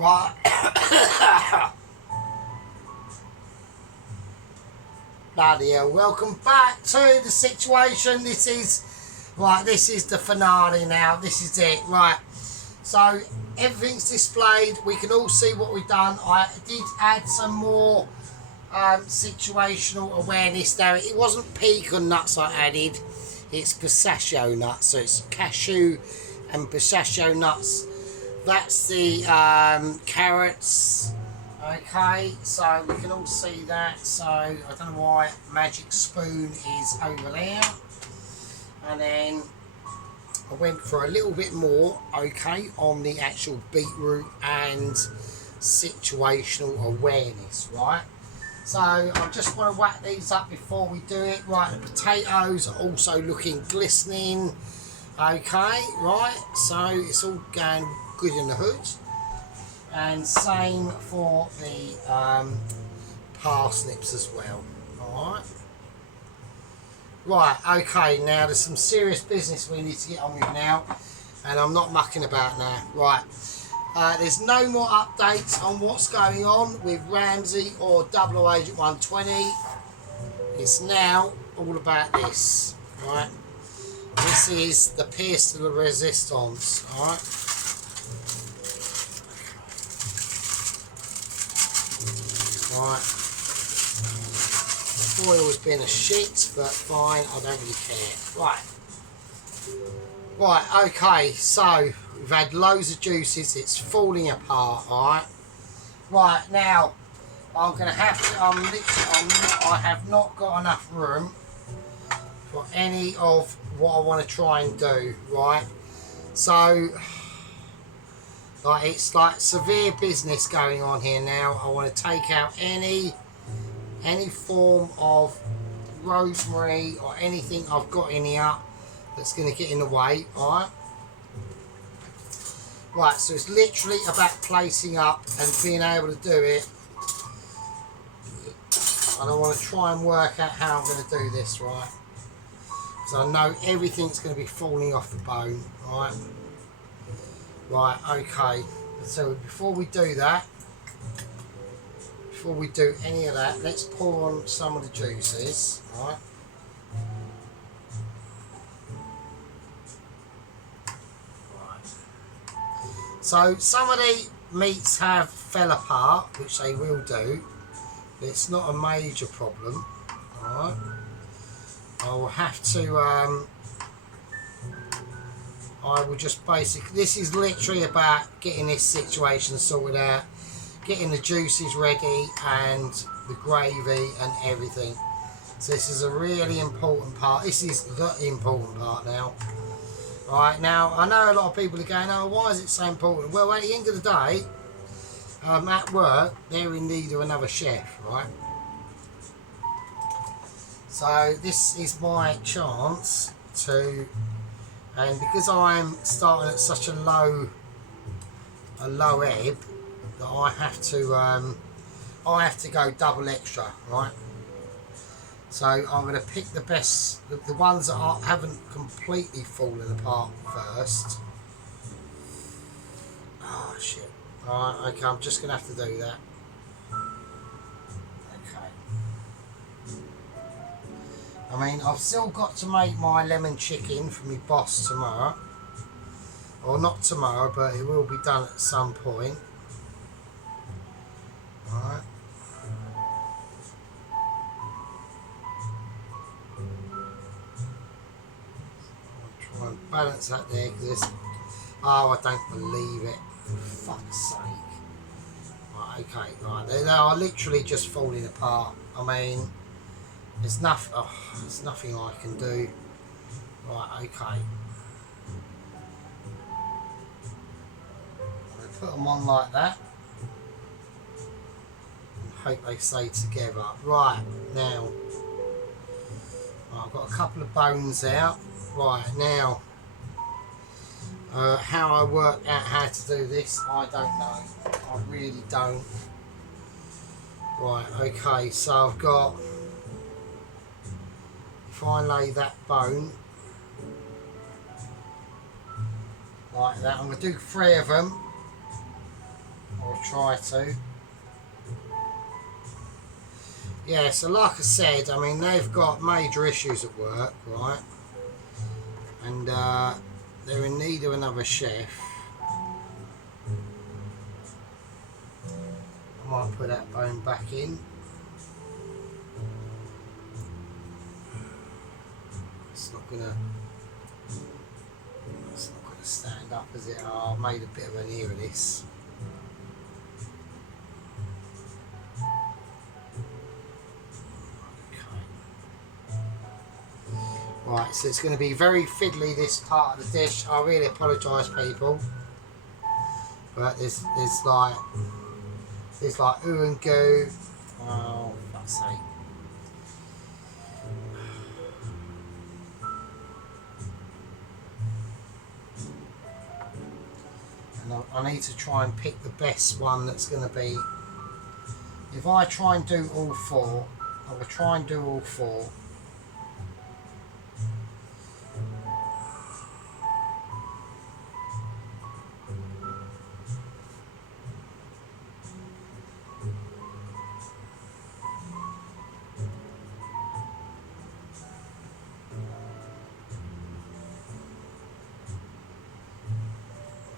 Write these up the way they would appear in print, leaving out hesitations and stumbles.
Right. Bloody hell. Welcome back to the situation. This is the finale now. This is it. Right. So everything's displayed. We can all see what we've done. I did add some more situational awareness there. It wasn't pecan nuts I added. It's pistachio nuts. So it's cashew and pistachio nuts. That's the carrots. Okay, so we can all see that. So I don't know why magic spoon is over there. And then I went for a little bit more, okay, on the actual beetroot and situational awareness, right? So I just want to whack these up before we do it. Right, the potatoes are also looking glistening. Okay, right, so it's all going good in the hood. And same for the parsnips as well. Alright. Right, okay, now there's some serious business we need to get on with now. And I'm not mucking about now. Right. There's no more updates on what's going on with Ramsey or Double Agent 120. It's now all about this. Right. This is the pièce de la résistance. Alright. Right. The foil has been a shit, but fine, I don't really care. Right. Right, okay, so we've had loads of juices, it's falling apart, alright. Right, now I'm gonna have to I have not got enough room for any of what I want to try and do, right? So it's like severe business going on here now. I want to take out any form of rosemary or anything I've got in here that's going to get in the way. Alright. Right, so it's literally about placing up and being able to do it. And I want to try and work out how I'm going to do this, right? So I know everything's going to be falling off the bone, right? Right, okay. So before we do that, before we do any of that, let's pour on some of the juices, right? So some of the meats have fell apart, which they will do, but it's not a major problem, alright? I will have to, I will just basically, this is literally about getting this situation sorted out, getting the juices ready and the gravy and everything. So this is a really important part. This is the important part now. Right, now I know a lot of people are going, oh, why is it so important? Well, at the end of the day, at work, they're in need of another chef, right? So this is my chance to, and because I'm starting at such a low ebb, that I have to go double extra, right? So I'm going to pick the best, the ones that haven't completely fallen apart first. Oh shit. Alright, okay, I'm just going to have to do that. Okay. I mean, I've still got to make my lemon chicken for my boss tomorrow. Or not tomorrow, but it will be done at some point. Alright. Try and balance that there because oh, I don't believe it. For fuck's sake. Right, okay, right. They are literally just falling apart. I mean, there's nothing I can do. Right, okay. I'm going to put them on like that. Hope they stay together. Right, now I've got a couple of bones out. Right, now how I work out how to do this, I don't know. I really don't. Right, okay, so I've got, if I lay that bone like that, I'm going to do 3 of them. or try to. Yeah, so like I said, I mean, they've got major issues at work, right? And they're in need of another chef. I might put that bone back in. It's not gonna stand up, is it? Oh, I've made a bit of an ear of this. Right, so it's going to be very fiddly, this part of the dish. I really apologise, people, but there's like ooh and goo. Oh, for fuck's sake! And I need to try and pick the best one that's going to be. If I try and do all four, I will try and do all four.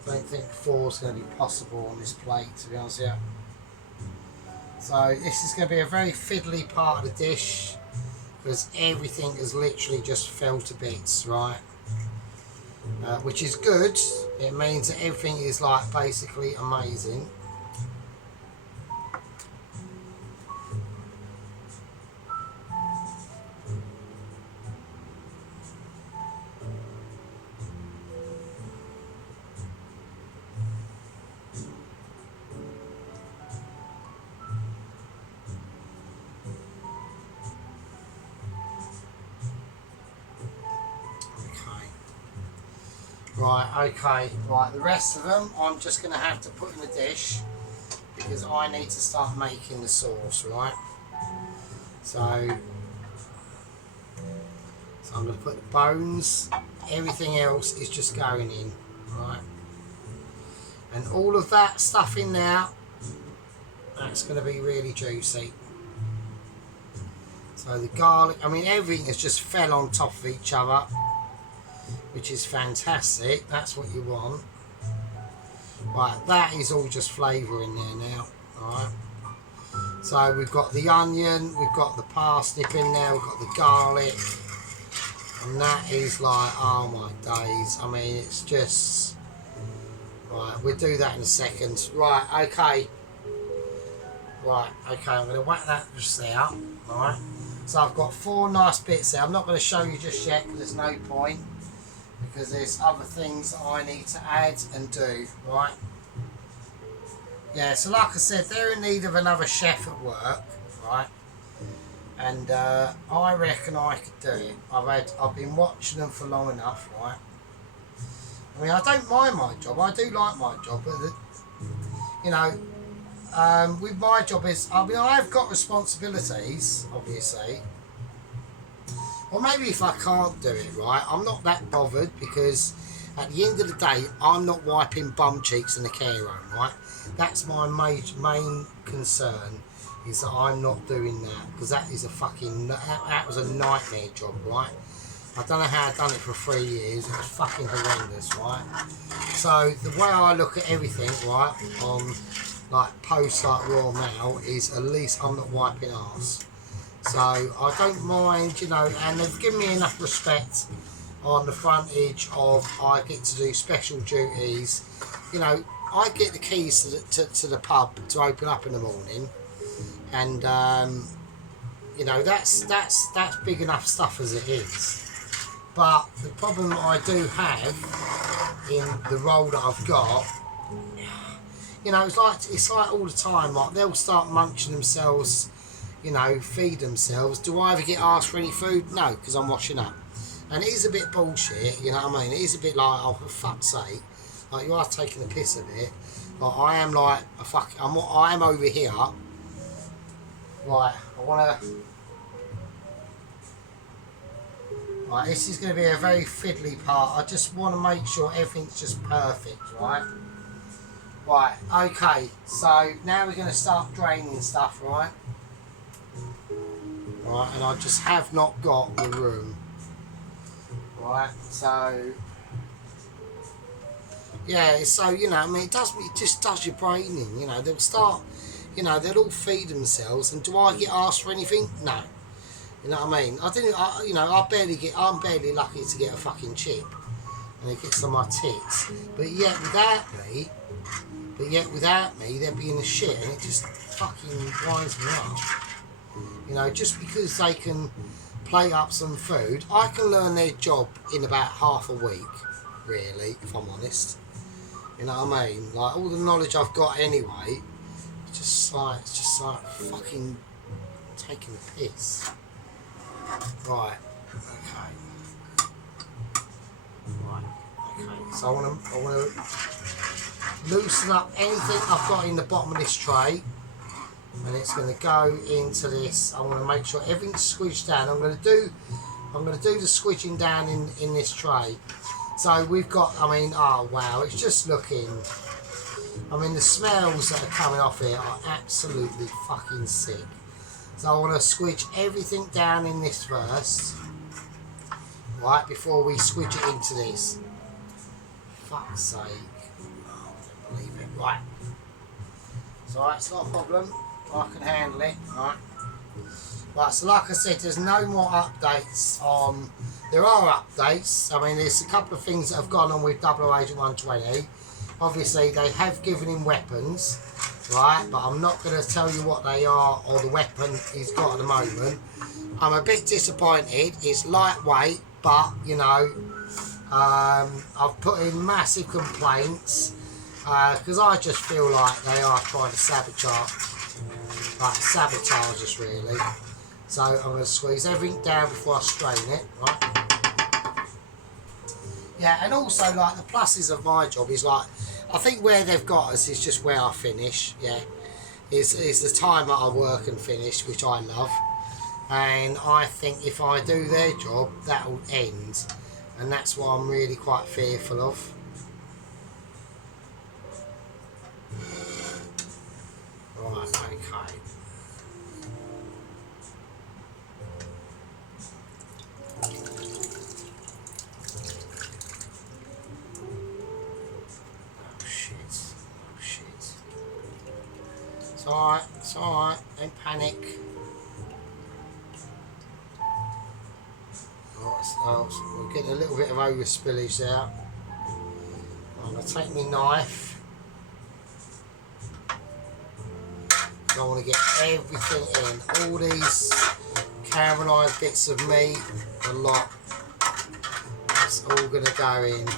I don't think 4 is going to be possible on this plate, to be honest with you. So this is going to be a very fiddly part of the dish because everything has literally just fell to bits, right? Which is good. It means that everything is like basically amazing. Right, okay, right, the rest of them I'm just going to have to put in the dish because I need to start making the sauce, right? So I'm going to put the bones, everything else is just going in, right? And all of that stuff in there, that's going to be really juicy. So the garlic, I mean everything has just fell on top of each other, which is fantastic. That's what you want. Right, that is all just flavour in there now. Alright. So we've got the onion, we've got the parsnip in there, we've got the garlic. And that is like, oh my days. I mean, it's just... Right, we'll do that in a second. Right, okay. Right, okay, I'm going to whack that just there. Alright. So I've got 4 nice bits there. I'm not going to show you just yet because there's no point. Because there's other things that I need to add and do, right? Yeah, so like I said, they're in need of another chef at work, right? And I reckon I could do it. I've been watching them for long enough, right? I mean, I don't mind my job. I do like my job, but you know, with my job is, I mean, I've got responsibilities, obviously. Or maybe if I can't do it, right, I'm not that bothered because at the end of the day, I'm not wiping bum cheeks in the care home, right? That's my main concern, is that I'm not doing that because that is a fucking, that was a nightmare job, right? I don't know how I've done it for 3 years. It was fucking horrendous, right? So the way I look at everything, right, on like post like Royal Mail is at least I'm not wiping arse. So I don't mind, you know, and they've given me enough respect on the frontage of I get to do special duties. You know, I get the keys to the pub to open up in the morning, and you know, that's big enough stuff as it is. But the problem that I do have in the role that I've got, you know, it's like all the time, like they'll start munching themselves, you know, feed themselves. Do I ever get asked for any food? No, because I'm washing up. And it is a bit bullshit, you know what I mean? It is a bit like, oh, for fuck's sake, like you are taking the piss a bit. Like I am like a I am over here. Right, I wanna. Right, this is going to be a very fiddly part. I just want to make sure everything's just perfect, right? Right, okay, so now we're going to start draining stuff, right? Right, and I just have not got the room. Right, so yeah, so you know, I mean, it just does your brain in. You know, they'll start, you know, they'll all feed themselves, and do I get asked for anything? No. You know what I mean? You know, I'm barely lucky to get a fucking chip, and it gets on my tits. But yet without me, they're being a shit, and it just fucking winds me up. You know, just because they can plate up some food, I can learn their job in about half a week, really, if I'm honest. You know what I mean? Like, all the knowledge I've got anyway, it's just like fucking taking the piss. Right, okay. Right, okay. So I want to loosen up anything I've got in the bottom of this tray, and it's going to go into this. I want to make sure everything's squidged down. I'm going to do the squidging down in this tray. So we've got, I mean, oh wow, it's just looking, I mean, the smells that are coming off here are absolutely fucking sick. So I want to squidge everything down in this first, right, before we squidge it into this. Fuck's sake. Oh, I don't believe it. Right. So it's not a problem. I can handle it. Right. Right, so like I said, there's no more updates on... There are updates. I mean, there's a couple of things that have gone on with 00 Agent 120. Obviously, they have given him weapons, right? But I'm not going to tell you what they are or the weapon he's got at the moment. I'm a bit disappointed. It's lightweight, but, you know, I've put in massive complaints because I just feel like they are trying to sabotage us, really. So I'm going to squeeze everything down before I strain it, right? Yeah, and also, like, the pluses of my job is, like, I think where they've got us is just where I finish, yeah. Is the time that I work and finish, which I love. And I think if I do their job, that will end. And that's what I'm really quite fearful of. Right, okay. It's alright, don't panic. We're getting a little bit of over spillage there. I'm going to take my knife. I want to get everything in. All these caramelised bits of meat, a lot. It's all going to go in.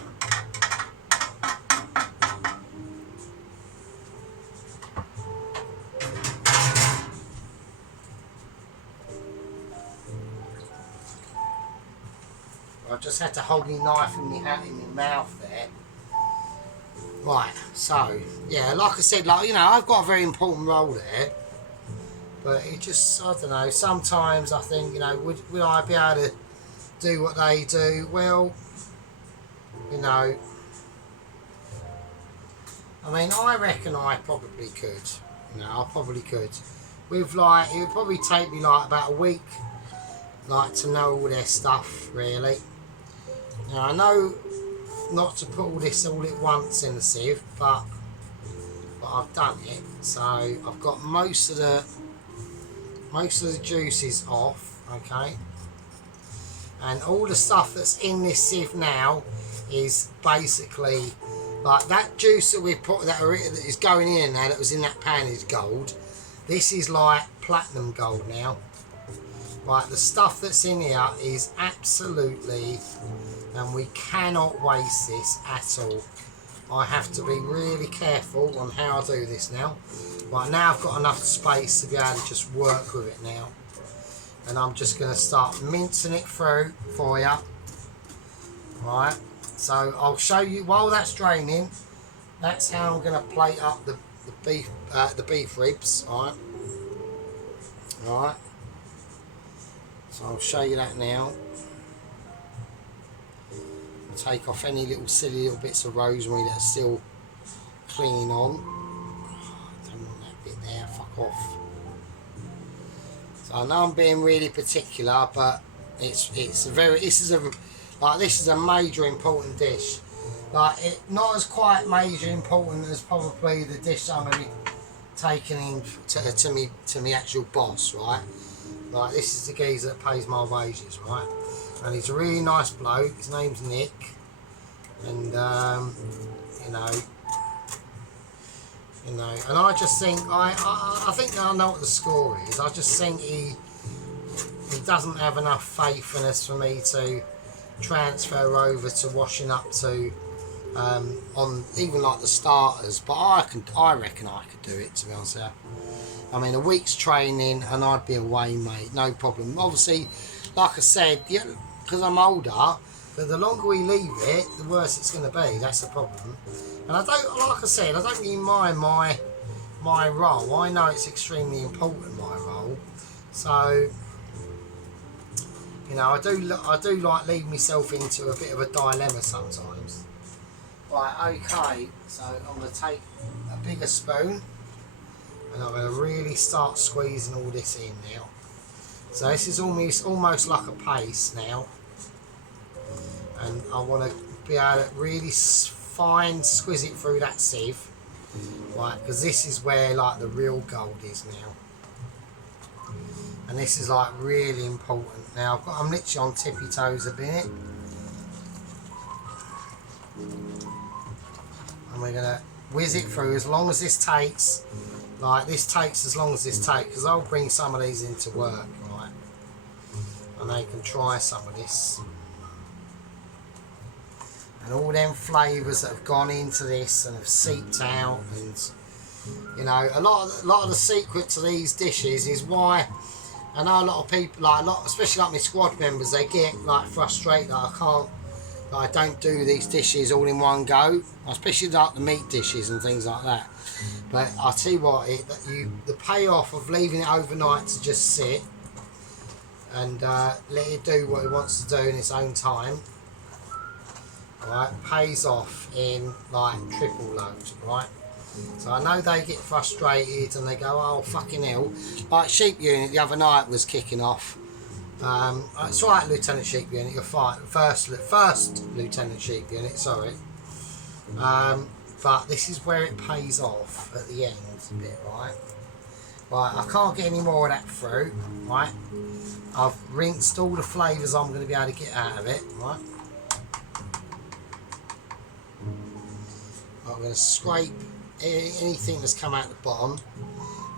I just had to hold my knife in my mouth there. Right, so, yeah, like I said, like, you know, I've got a very important role there. But it just, I don't know, sometimes I think, you know, would I be able to do what they do? Well, you know, I mean, I reckon I probably could. You know, I probably could. With, like, it would probably take me, like, about a week, like, to know all their stuff, really. Now, I know not to put all this all at once in the sieve, but I've done it. So I've got most of the juices off, okay. And all the stuff that's in this sieve now is basically like that juice that we put that is going in now that was in that pan is gold. This is like platinum gold now. Right, the stuff that's in here is absolutely, and we cannot waste this at all. I have to be really careful on how I do this now. Right, now I've got enough space to be able to just work with it now. And I'm just going to start mincing it through for you. Right, so I'll show you while that's draining. That's how I'm going to plate up the beef ribs. Alright. Alright. So I'll show you that now. Take off any little silly little bits of rosemary that are still cleaning on. Don't want that bit there, fuck off. So I know I'm being really particular, but this is a major important dish. Like, it not as quite major important as probably the dish I'm going to be taking in to me actual boss, right? Like, this is the geezer that pays my wages, right? And he's a really nice bloke. His name's Nick, and you know, and I just think I think I know what the score is. I just think he doesn't have enough faith in us for me to transfer over to washing up to on even like the starters, but I reckon I could do it, to be honest with you. I mean, a week's training and I'd be away, mate, no problem. Obviously, like I said, because I'm older, but the longer we leave it, the worse it's going to be. That's the problem. And I don't, like I said, I don't really mind my role. I know it's extremely important, my role. So, you know, I do like leave myself into a bit of a dilemma sometimes. Right, okay, so I'm going to take a bigger spoon and I'm going to really start squeezing all this in now. So this is almost like a paste now, and I want to be able to really squeeze it through that sieve, right, because this is where like the real gold is now, and this is like really important. Now I'm literally on tippy toes a minute. And we're going to whiz it through as long as this takes. Like, this takes as long as this takes, because I'll bring some of these into work, right? And they can try some of this. And all them flavours that have gone into this and have seeped out, and you know, a lot of the secret to these dishes is why I know a lot of people, like especially like my squad members, they get like frustrated that I don't do these dishes all in one go, especially like the meat dishes and things like that. But I'll tell you what, the payoff of leaving it overnight to just sit and let it do what it wants to do in its own time, right, pays off in like triple loads, right? So I know they get frustrated and they go, oh fucking hell. Like sheep unit the other night was kicking off. It's right, Lieutenant Sheep Unit, you're fine. First Lieutenant Sheep Unit, sorry. But this is where it pays off at the end a bit, right? Right, I can't get any more of that through, right? I've rinsed all the flavours I'm going to be able to get out of it, right? I'm going to scrape anything that's come out the bottom.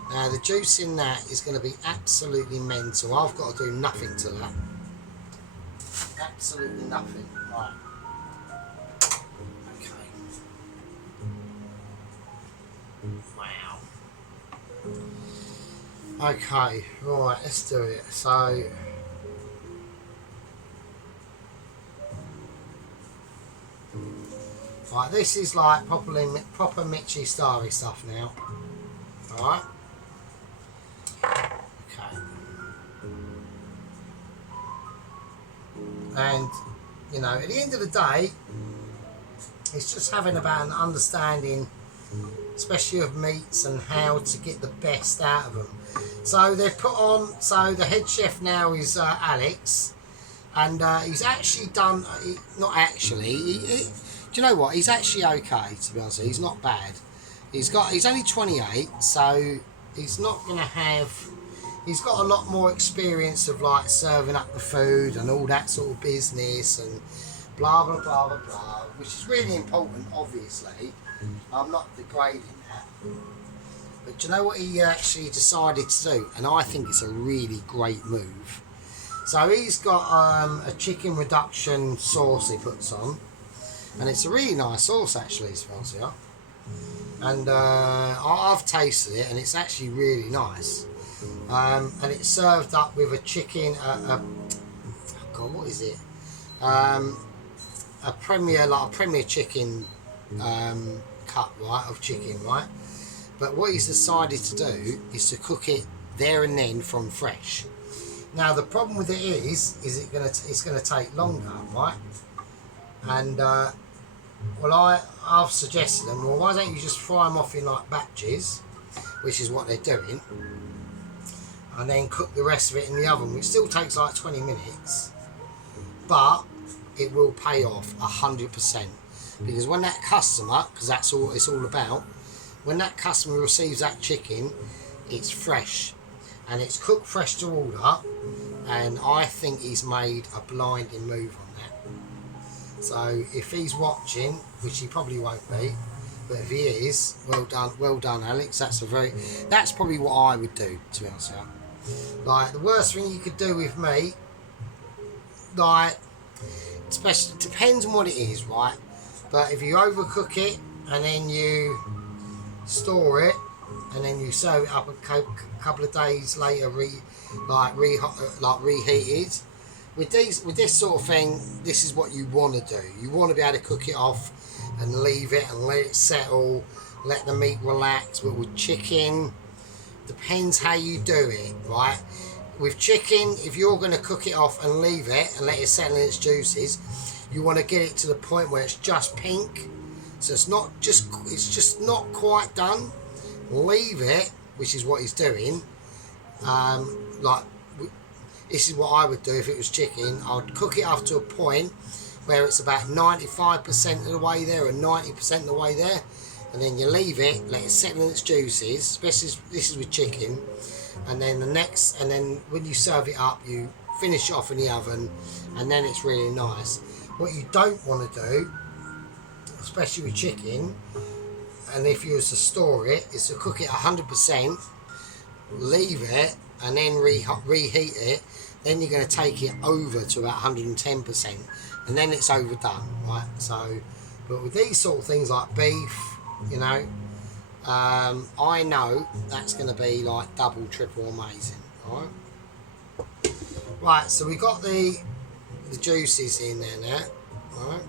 Now the juice in that is going to be absolutely mental. I've got to do nothing to that. Absolutely nothing. Right. Okay. Wow. Okay, right, let's do it. So right, this is like proper Mitchy Starry stuff now. Alright. Okay. And, you know, at the end of the day, it's just having about an understanding, especially of meats and how to get the best out of them. So they're put on, so the head chef now is Alex, and he's actually done, not actually, do you know what, he's actually okay, to be honest. He's not bad. He's only 28, so he's not going to have, he's got a lot more experience of like serving up the food and all that sort of business and blah blah blah blah blah, which is really important, obviously. I'm not degrading that. But do you know what he actually decided to do? And I think it's a really great move. So he's got a chicken reduction sauce he puts on, and it's a really nice sauce actually, to be honest with you. And I've tasted it, and it's actually really nice. And it's served up with a chicken, oh God, what is it? A premier chicken cut, right, of chicken, right? But what he's decided to do is to cook it there and then from fresh. Now the problem with it is it's gonna take longer, right? And Well, I've suggested them, well, why don't you just fry them off in like batches, which is what they're doing, and then cook the rest of it in the oven, which still takes like 20 minutes, but it will pay off 100%. Because when that customer, because that's all it's all about, when that customer receives that chicken, it's fresh, and it's cooked fresh to order, and I think he's made a blinding move on that. So if he's watching, which he probably won't be, but if he is, well done Alex. That's probably what I would do, to be honest with you. Like, the worst thing you could do with me, like, especially, it depends on what it is, right? But if you overcook it and then you store it and then you serve it up a couple of days later, reheated. With this sort of thing, this is what you want to do. You want to be able to cook it off and leave it and let it settle, let the meat relax. But with chicken, depends how you do it, right? With chicken, if you're going to cook it off and leave it and let it settle in its juices, you want to get it to the point where it's just pink, so it's just not quite done. Leave it, which is what he's doing. Like, this is what I would do if it was chicken. I'd cook it up to a point where it's about 95% of the way there or 90% of the way there, and then you leave it, let it settle in its juices. Especially this is with chicken, and then when you serve it up, you finish it off in the oven, and then it's really nice. What you don't want to do, especially with chicken, and if you was to store it, is to cook it 100%, leave it, and then reheat it. Then you're going to take it over to about 110%, and then it's overdone, right? So, but with these sort of things like beef, you know, I know that's going to be like double, triple amazing, right? Right, so we got the juices in there now, right?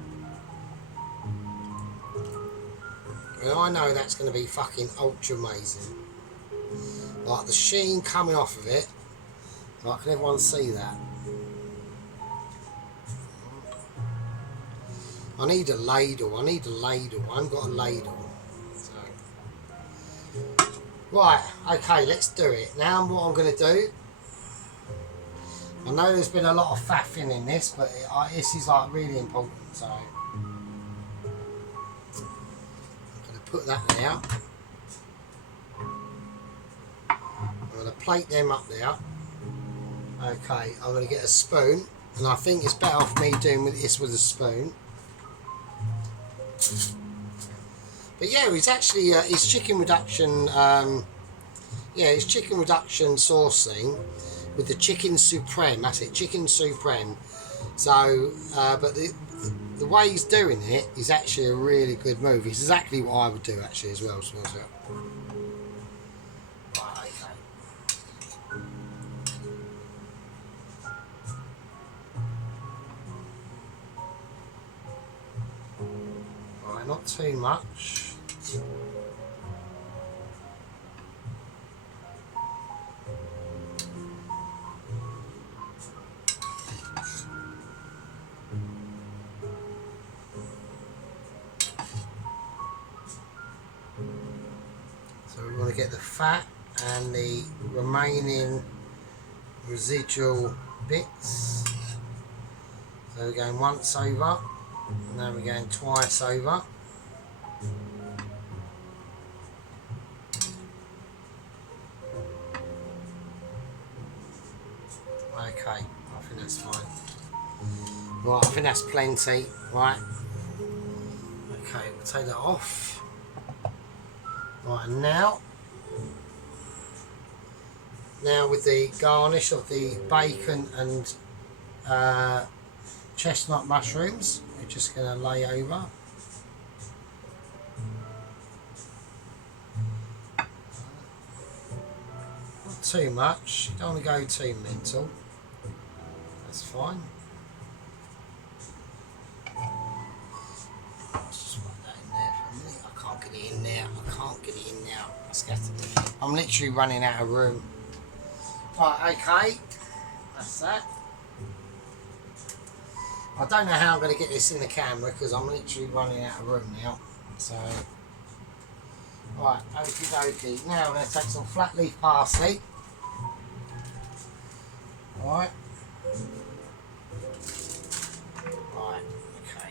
And I know that's going to be fucking ultra amazing. Like the sheen coming off of it. Like, can everyone see that? I need a ladle. I haven't got a ladle. So. Right, okay, let's do it. Now what I'm going to do, I know there's been a lot of faffing in this, but this is like really important, so I'm going to put that there. I'm going to plate them up there. Okay, I'm going to get a spoon, and I think it's better off me doing this with a spoon. But yeah, it's actually it's chicken reduction. It's chicken reduction saucing with the chicken supreme. That's it, chicken supreme. So, but the way he's doing it is actually a really good move. It's exactly what I would do actually as well. So, right, okay. Right, not too much. So we want to get the fat and the remaining residual bits. So we're going once over, and then we're going twice over. Okay, I think that's fine. Right, I think that's plenty. Right. Okay, we'll take that off. Right, and now with the garnish of the bacon and chestnut mushrooms, we're just going to lay over. Not too much, you don't want to go too mental. That's fine. Let's just put that in there for a minute. I can't get it in there. I'm literally running out of room. Right, okay. That's that. I don't know how I'm going to get this in the camera because I'm literally running out of room now. So, right, okie dokie. Now I'm going to take some flat leaf parsley. Right. Right, okay.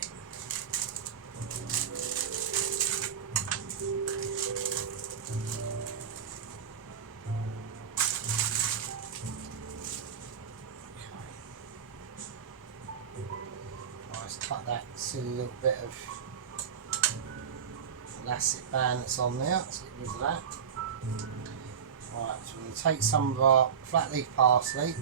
Let's cut that, see a little bit of elastic band that's on there. Let's get rid of that. Right, so we're going to take some of our flat leaf parsley.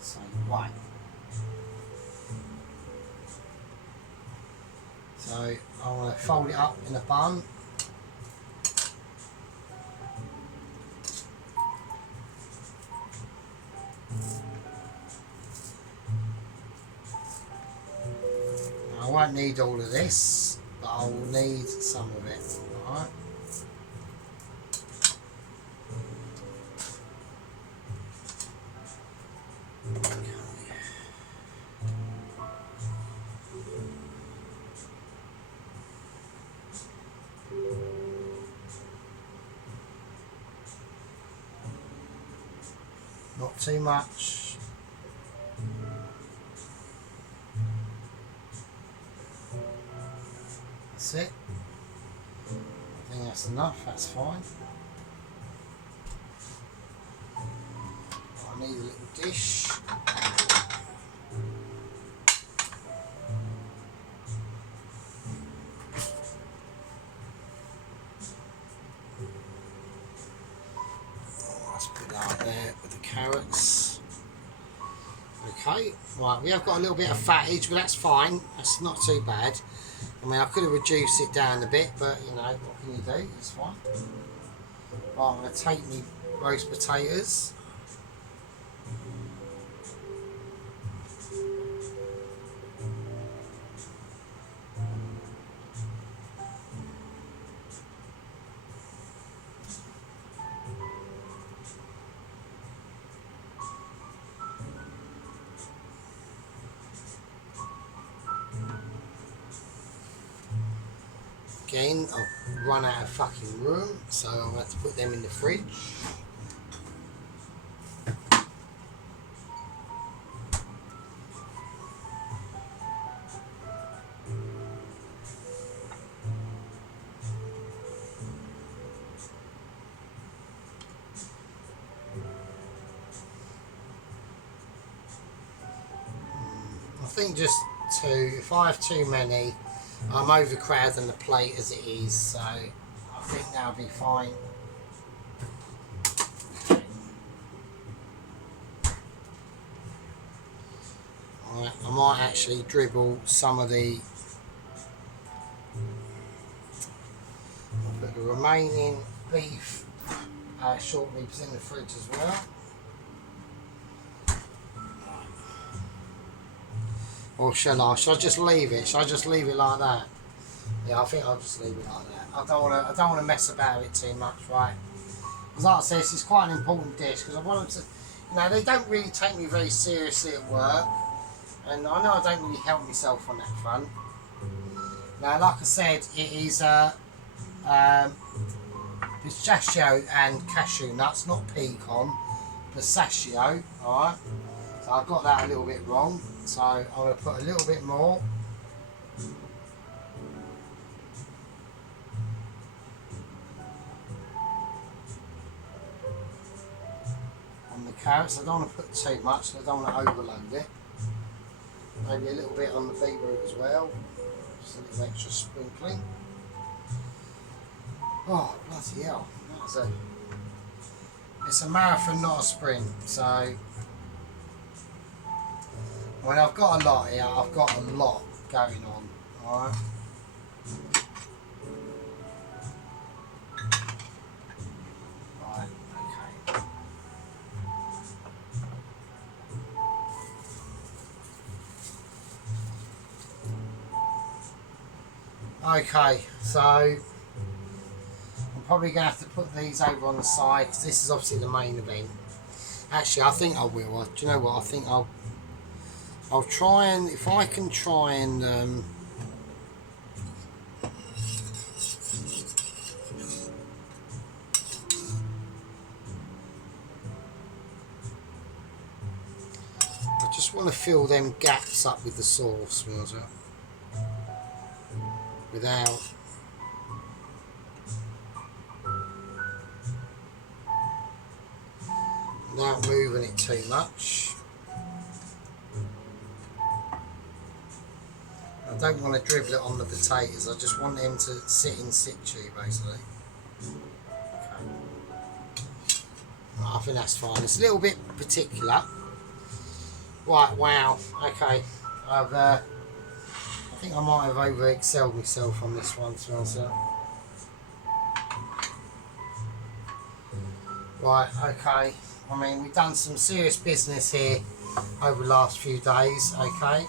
So, right. So I want to fold it up in a bun. I won't need all of this, but I will need some of it. Alright. Not too much. That's it. I think that's enough, that's fine. I need a little dish. Let's put that there with the carrots. Okay, right, we have got a little bit of fattage, but that's fine. That's not too bad. I mean, I could have reduced it down a bit, but you know, what can you do? It's fine. Right, I'm going to take me roast potatoes. Again, I've run out of fucking room, so I'm going to have to put them in the fridge. I think just two. If I have too many, I'm overcrowding the plate as it is, so I think that'll be fine. Right, I might actually dribble some of the. I'll put the remaining beef short ribs in the fridge as well. Or shall I? Shall I just leave it? Shall I just leave it like that? Yeah, I think I'll just leave it like that. I don't want to mess about it too much, right? Because like I say, this is quite an important dish because I want them to. You know, they don't really take me very seriously at work, and I know I don't really help myself on that front. Now, like I said, it is pistachio and cashew nuts, not pecan. Pistachio, alright? So I got that a little bit wrong, so I'm going to put a little bit more. On the carrots, I don't want to put too much, so I don't want to overload it. Maybe a little bit on the beetroot as well, just a little extra sprinkling. Oh, bloody hell, it's a marathon, not a sprint, so when I've got a lot here, I've got a lot going on, alright? Right, okay. Okay, so I'm probably going to have to put these over on the side because this is obviously the main event. Actually, I think I will. Do you know what? I think I'll try and, if I can try and I just want to fill them gaps up with the sauce, without moving it too much. I don't want to dribble it on the potatoes, I just want them to sit in situ basically. Okay. I think that's fine. It's a little bit particular. Right, wow, okay. I think I might have over excelled myself on this one, to be honest. Right, okay. I mean, we've done some serious business here over the last few days, okay.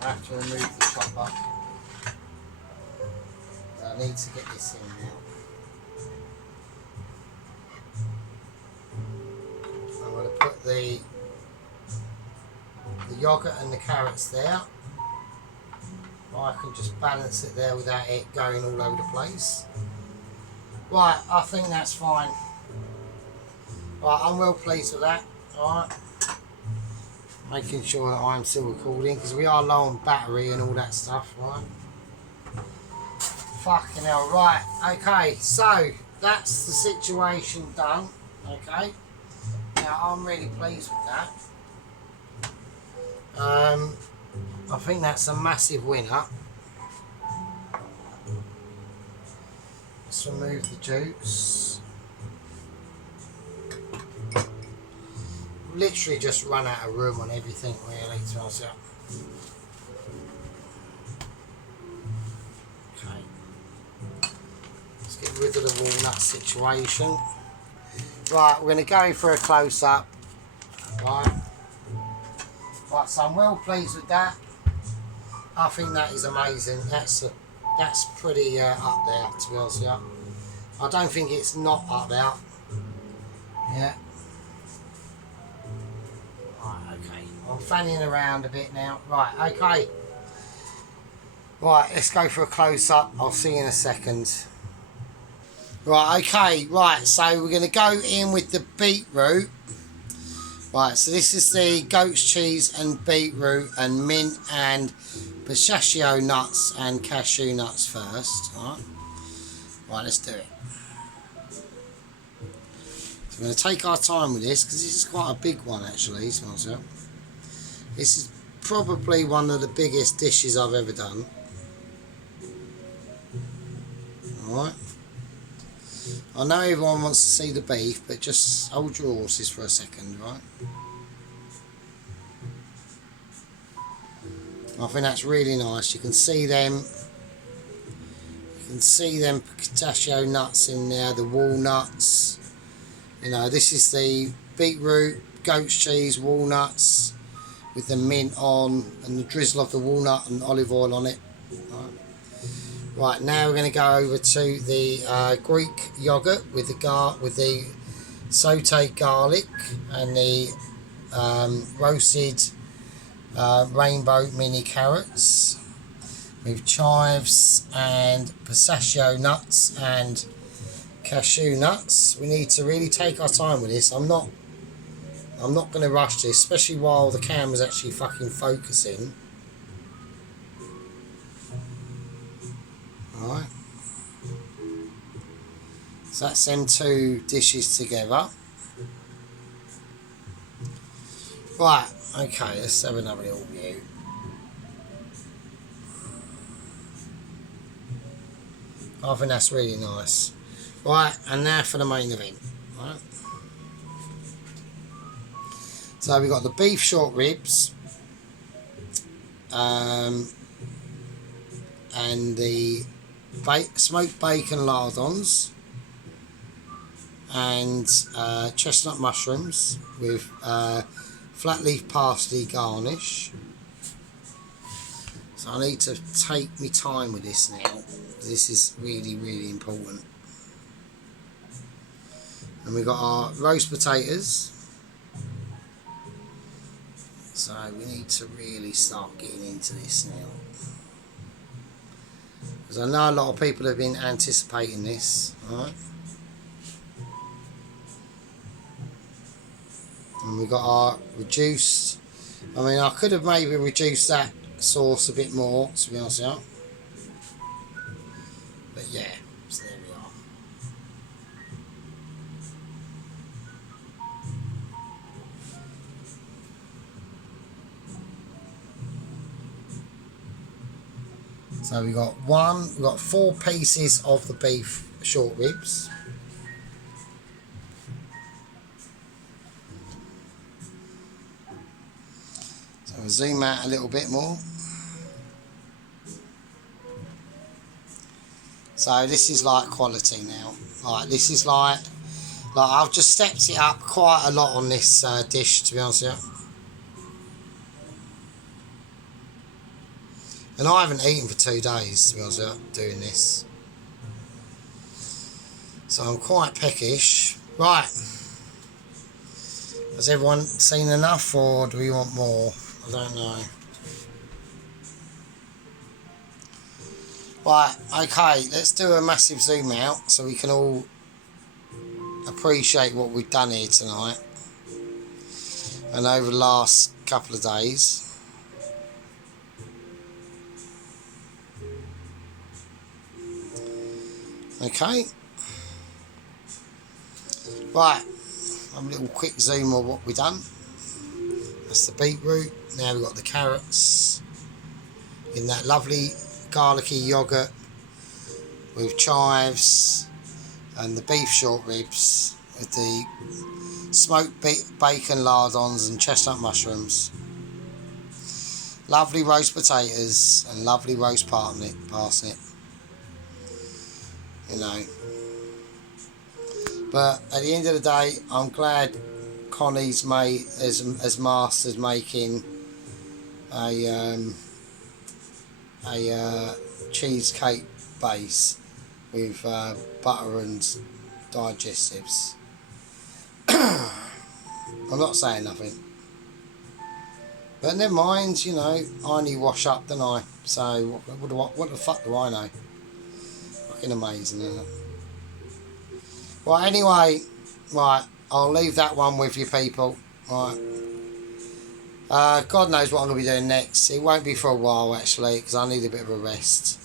I have to remove the chopper. I need to get this in now. I'm going to put the yogurt and the carrots there. I can just balance it there without it going all over the place. Right, I think that's fine. Right, I'm well pleased with that. Alright. Making sure that I'm still recording because we are low on battery and all that stuff, right? Fucking hell, right, okay, so that's the situation done, okay? Now I'm really pleased with that. I think that's a massive winner. Let's remove the juice. Literally just run out of room on everything really, to myself. Okay. Let's get rid of the walnut situation. Right, we're going to go for a close-up. Right. Right, so I'm well pleased with that. I think that is amazing. That's pretty up there, to be honest with you. I don't think it's not up there. Yeah. Right, okay. I'm fanning around a bit now. Right, okay. Right, let's go for a close-up. I'll see you in a second. Right, okay. Right, so we're going to go in with the beetroot. Right, so this is the goat's cheese and beetroot and mint and pistachio nuts and cashew nuts first. Right, let's do it. So we're going to take our time with this because this is quite a big one actually. So this is probably one of the biggest dishes I've ever done. Alright. I know everyone wants to see the beef, but just hold your horses for a second, right? I think that's really nice. You can see them. You can see them pistachio nuts in there, the walnuts. You know, this is the beetroot, goat's cheese, walnuts with the mint on and the drizzle of the walnut and olive oil on it. Right, now we're going to go over to the Greek yogurt with the sautéed garlic and the roasted rainbow mini carrots with chives and pistachio nuts and cashew nuts. We need to really take our time with this. I'm not going to rush this, especially while the camera's actually fucking focusing. Alright. So that's them two dishes together. Right, okay, let's have another little view. I think that's really nice. Right, and now for the main event. Right. So we've got the beef short ribs. And the smoked bacon lardons. and chestnut mushrooms with flat leaf parsley garnish. So I need to take my time with this now. This is really, really important. And we've got our roast potatoes. So we need to really start getting into this now. Because I know a lot of people have been anticipating this, right? And we've got our reduced. I mean, I could have maybe reduced that sauce a bit more, to be honest with you. But yeah, so there we are. So we've got 4 pieces of the beef short ribs. So we'll zoom out a little bit more. So this is like quality now. Like this is like I've just stepped it up quite a lot on this dish, to be honest with you. And I haven't eaten for 2 days, to be honest with you, doing this. So I'm quite peckish. Right. Has everyone seen enough, or do we want more? I don't know. Right, okay, let's do a massive zoom out so we can all appreciate what we've done here tonight and over the last couple of days. Okay. Right, a little quick zoom of what we've done. That's the beetroot. Now we've got the carrots in that lovely garlicky yoghurt with chives, and the beef short ribs with the smoked bacon lardons and chestnut mushrooms. Lovely roast potatoes and lovely roast parsnip. You know. But at the end of the day, I'm glad Connie's has mastered making a cheesecake base with butter and digestives. I'm not saying nothing, but never mind. You know, I only wash up, don't I? So what the fuck do I know? Fucking amazing, isn't it? Right, anyway, right, I'll leave that one with you people. Right. God knows what I'm going to be doing next. It won't be for a while, actually, because I need a bit of a rest.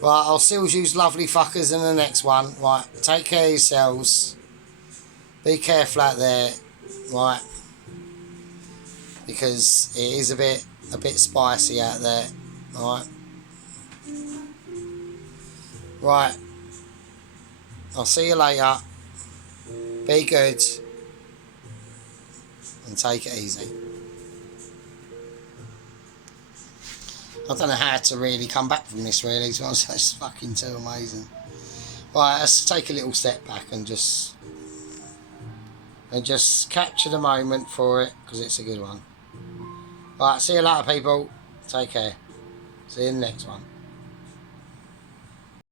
Right, I'll see you lovely fuckers in the next one. Right, take care of yourselves. Be careful out there, right? Because it is a bit spicy out there, right? Right. I'll see you later. Be good. And take it easy. I don't know how to really come back from this, really. It's fucking too amazing. Right, let's take a little step back and just capture the moment for it, because it's a good one. Right, see you later, people. Take care. See you in the next one.